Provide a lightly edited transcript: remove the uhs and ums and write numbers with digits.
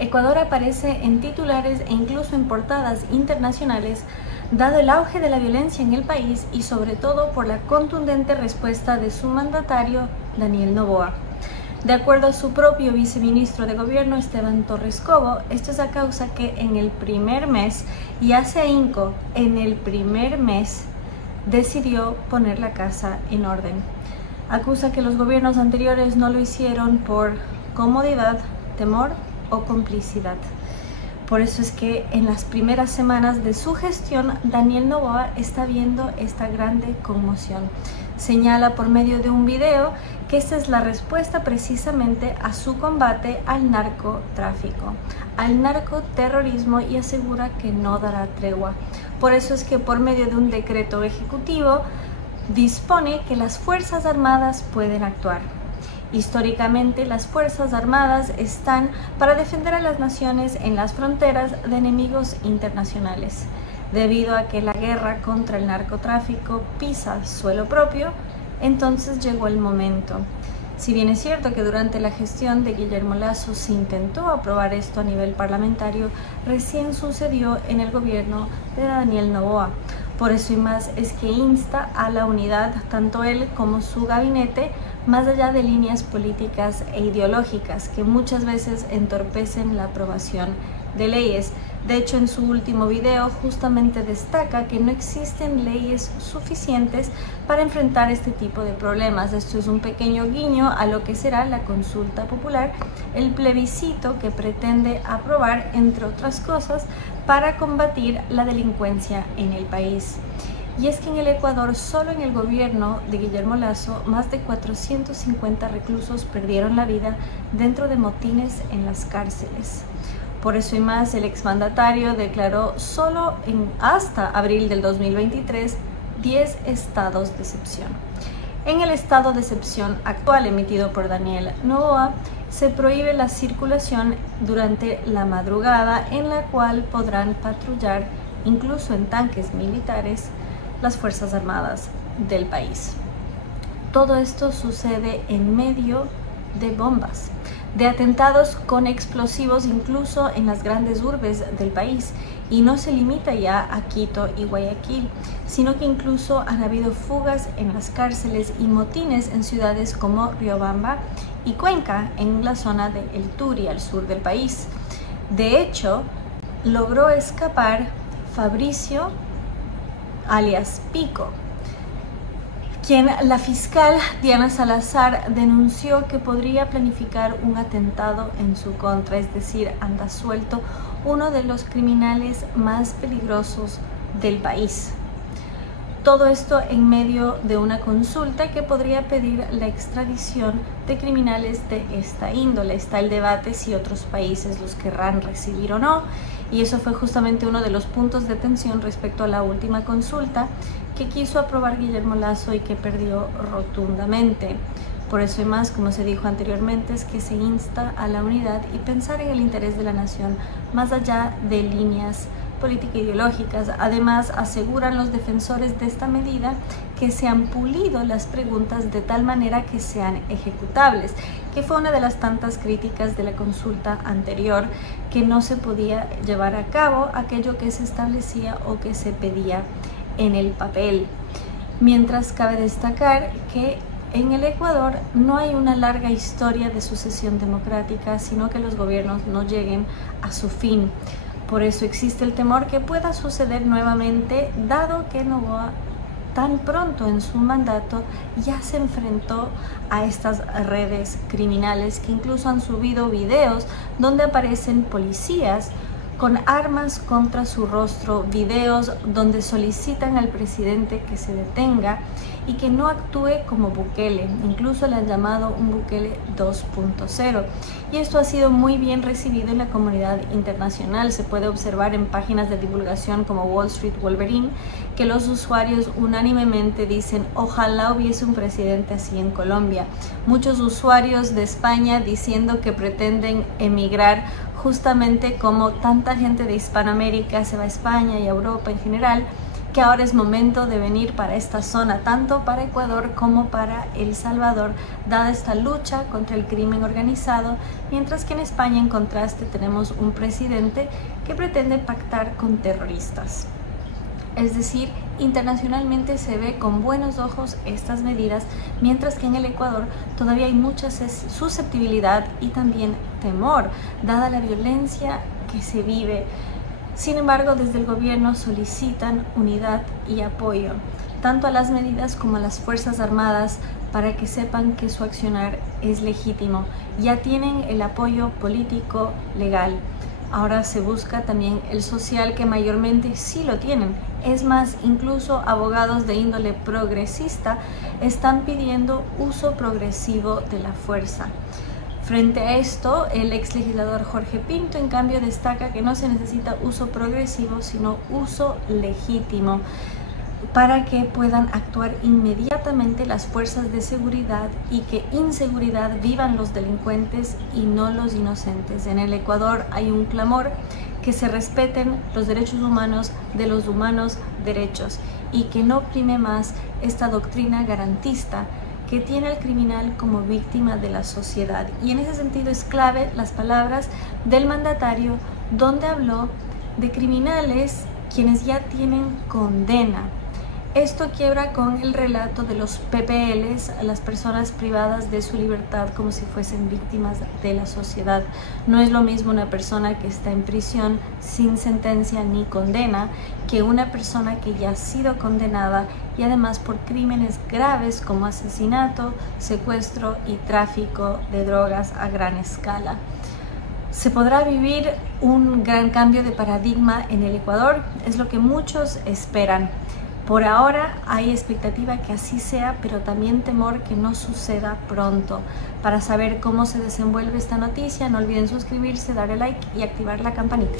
Ecuador aparece en titulares e incluso en portadas internacionales, dado el auge de la violencia en el país y sobre todo por la contundente respuesta de su mandatario, Daniel Noboa. De acuerdo a su propio viceministro de Gobierno, Esteban Torres Cobo, esto es a causa que en el primer mes, y hace ahínco en el primer mes, decidió poner la casa en orden. Acusa que los gobiernos anteriores no lo hicieron por comodidad, temor o complicidad. Por eso es que en las primeras semanas de su gestión, Daniel Noboa está viendo esta grande conmoción. Señala por medio de un video que esta es la respuesta precisamente a su combate al narcotráfico, al narcoterrorismo, y asegura que no dará tregua. Por eso es que por medio de un decreto ejecutivo dispone que las Fuerzas Armadas pueden actuar. Históricamente, las Fuerzas Armadas están para defender a las naciones en las fronteras de enemigos internacionales. Debido a que la guerra contra el narcotráfico pisa suelo propio, entonces llegó el momento. Si bien es cierto que durante la gestión de Guillermo Lasso se intentó aprobar esto a nivel parlamentario, recién sucedió en el gobierno de Daniel Noboa. Por eso y más es que insta a la unidad, tanto él como su gabinete, más allá de líneas políticas e ideológicas que muchas veces entorpecen la aprobación de leyes. De hecho, en su último video justamente destaca que no existen leyes suficientes para enfrentar este tipo de problemas. Esto es un pequeño guiño a lo que será la consulta popular, el plebiscito que pretende aprobar, entre otras cosas, para combatir la delincuencia en el país. Y es que en el Ecuador, solo en el gobierno de Guillermo Lasso, más de 450 reclusos perdieron la vida dentro de motines en las cárceles. Por eso y más, el exmandatario declaró solo hasta abril del 2023 10 estados de excepción. En el estado de excepción actual emitido por Daniel Noboa, se prohíbe la circulación durante la madrugada, en la cual podrán patrullar, incluso en tanques militares, las Fuerzas Armadas del país. Todo esto sucede en medio de bombas, de atentados con explosivos incluso en las grandes urbes del país, y no se limita ya a Quito y Guayaquil, sino que incluso han habido fugas en las cárceles y motines en ciudades como Riobamba y Cuenca, en la zona de El Turi, al sur del país. De hecho, logró escapar Fabricio, alias Pico, quien la fiscal Diana Salazar denunció que podría planificar un atentado en su contra, es decir, anda suelto uno de los criminales más peligrosos del país. Todo esto en medio de una consulta que podría pedir la extradición de criminales de esta índole. Está el debate si otros países los querrán recibir o no, y eso fue justamente uno de los puntos de tensión respecto a la última consulta que quiso aprobar Guillermo Lasso y que perdió rotundamente. Por eso y más, como se dijo anteriormente, es que se insta a la unidad y pensar en el interés de la nación más allá de líneas político-ideológicas. Además, aseguran los defensores de esta medida que se han pulido las preguntas de tal manera que sean ejecutables, que fue una de las tantas críticas de la consulta anterior, que no se podía llevar a cabo aquello que se establecía o que se pedía en el papel. Mientras cabe destacar que en el Ecuador no hay una larga historia de sucesión democrática, sino que los gobiernos no lleguen a su fin. Por eso existe el temor que pueda suceder nuevamente, dado que Noboa tan pronto en su mandato ya se enfrentó a estas redes criminales que incluso han subido videos donde aparecen policías con armas contra su rostro, videos donde solicitan al presidente que se detenga y que no actúe como Bukele. Incluso le han llamado un Bukele 2.0. Y esto ha sido muy bien recibido en la comunidad internacional. Se puede observar en páginas de divulgación como Wall Street Wolverine que los usuarios unánimemente dicen: ojalá hubiese un presidente así en Colombia. Muchos usuarios de España diciendo que pretenden emigrar, justamente como tanta gente de Hispanoamérica se va a España y a Europa en general, que ahora es momento de venir para esta zona, tanto para Ecuador como para El Salvador, dada esta lucha contra el crimen organizado, mientras que en España, en contraste, tenemos un presidente que pretende pactar con terroristas. Es decir, internacionalmente se ve con buenos ojos estas medidas, mientras que en el Ecuador todavía hay mucha susceptibilidad y también temor, dada la violencia que se vive. Sin embargo, desde el gobierno solicitan unidad y apoyo, tanto a las medidas como a las Fuerzas Armadas, para que sepan que su accionar es legítimo. Ya tienen el apoyo político legal. Ahora se busca también el social, que mayormente sí lo tienen. Es más, incluso abogados de índole progresista están pidiendo uso progresivo de la fuerza. Frente a esto, el ex legislador Jorge Pinto, en cambio, destaca que no se necesita uso progresivo, sino uso legítimo, para que puedan actuar inmediatamente las fuerzas de seguridad y que inseguridad vivan los delincuentes y no los inocentes. En el Ecuador hay un clamor que se respeten los derechos humanos de los humanos derechos y que no prime más esta doctrina garantista que tiene al criminal como víctima de la sociedad. Y en ese sentido es clave las palabras del mandatario, donde habló de criminales quienes ya tienen condena. Esto quiebra con el relato de los PPLs, las personas privadas de su libertad como si fuesen víctimas de la sociedad. No es lo mismo una persona que está en prisión sin sentencia ni condena que una persona que ya ha sido condenada, y además por crímenes graves como asesinato, secuestro y tráfico de drogas a gran escala. ¿Se podrá vivir un gran cambio de paradigma en el Ecuador? Es lo que muchos esperan. Por ahora hay expectativa que así sea, pero también temor que no suceda pronto. Para saber cómo se desenvuelve esta noticia, no olviden suscribirse, darle like y activar la campanita.